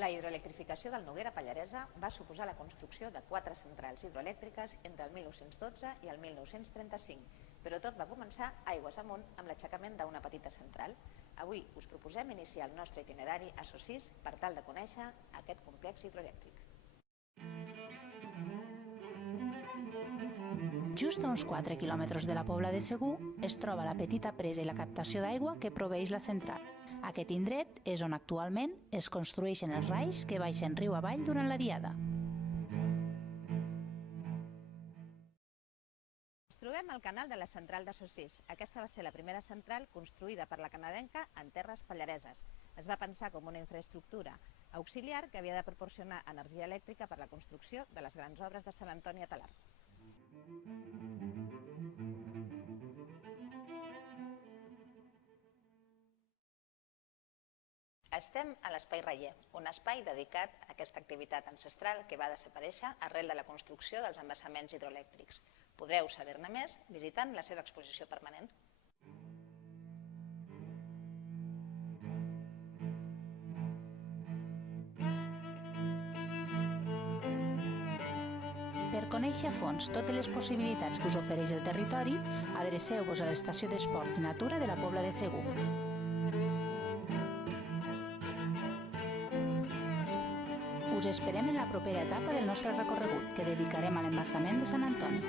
La hidroelectrificació del Noguera Pallaresa va suposar la construcció de 4 centrals hidroelèctriques entre el 1912 i el 1935, però tot va començar aigües amunt amb l'aixecament d'una petita central. Avui us proposem iniciar el nostre itinerari a Sossís per tal de conèixer aquest complex hidroelèctric. Just a uns 4 quilòmetres de la Pobla de Segur es troba la petita presa i la captació d'aigua que proveeix la central. Aquest indret és on actualment es construeixen els rais que baixen riu avall durant la diada. Ens trobem al canal de la central de Sossís. Aquesta va ser la primera central construïda per la canadenca en terres pallareses. Es va pensar com una infraestructura auxiliar que havia de proporcionar energia elèctrica per la construcció de les grans obres de Sant Antoni a Talarn. Estem a l'Espai Reller, un espai dedicat a aquesta activitat ancestral que va desaparèixer arrel de la construcció dels embassaments hidroelèctrics. Podeu saber-ne més visitant la seva exposició permanent. Per conèixer a fons totes les possibilitats que us ofereix el territori, adreceu-vos a l'estació d'Esport i Natura de la Pobla de Segur. Us esperem en la propera etapa del nostre recorregut, que dedicarem a l'embassament de Sant Antoni.